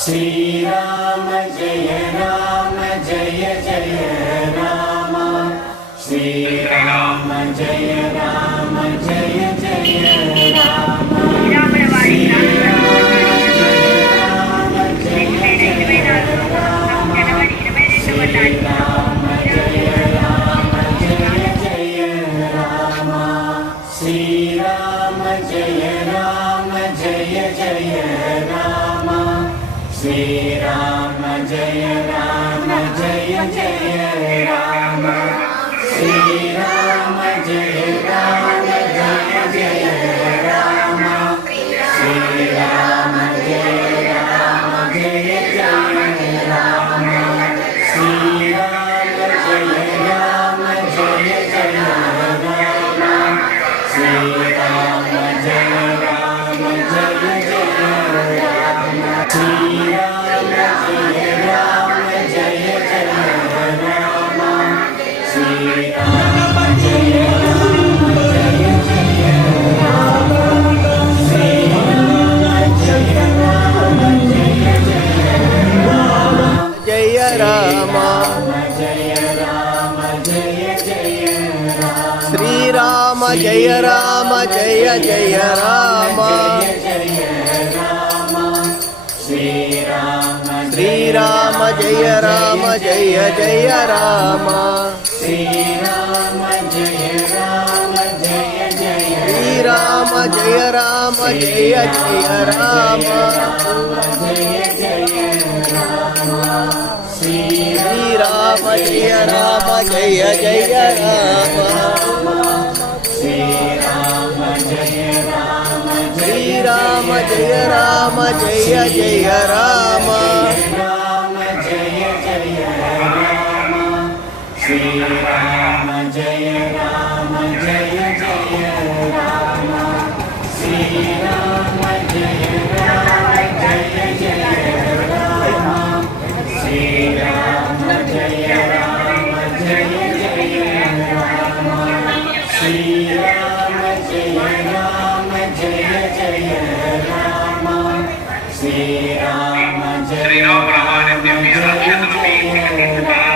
श्रीराम जय जय राम श्रीराम जय राम जय जय राम श्रीराम जय राम जय जय राम श्रीराम जय राम जय जय राम श्रीराम जय राम जय जय राम श्रीराम जय राम जय जय राम श्रीराम जय राम जय जय राम श्रीराम जय राम जय जय राम श्रीराम जय राम जय जय राम श्रीराम जय राम जय जय राम श्रीराम जय राम जय जय राम जय राम जय राम जय जय राम श्रीराम जय राम जय जय राम श्रीराम जय राम जय जय राम श्रीराम जय राम जय जय श्रीराम जय राम जय जय राम जय जय राम श्रीराम जय राम जय जय राम श्रीराम जय राम श्रीराम जय राम जय जय राम राम जय जय राम श्रीराम जय राम जय जय राम श्रीराम जय राम जय जय राम श्रीराम जय राम जय जय राम श्रीराम जय राम जय जय राम श्रीराम जय राम जय जय राम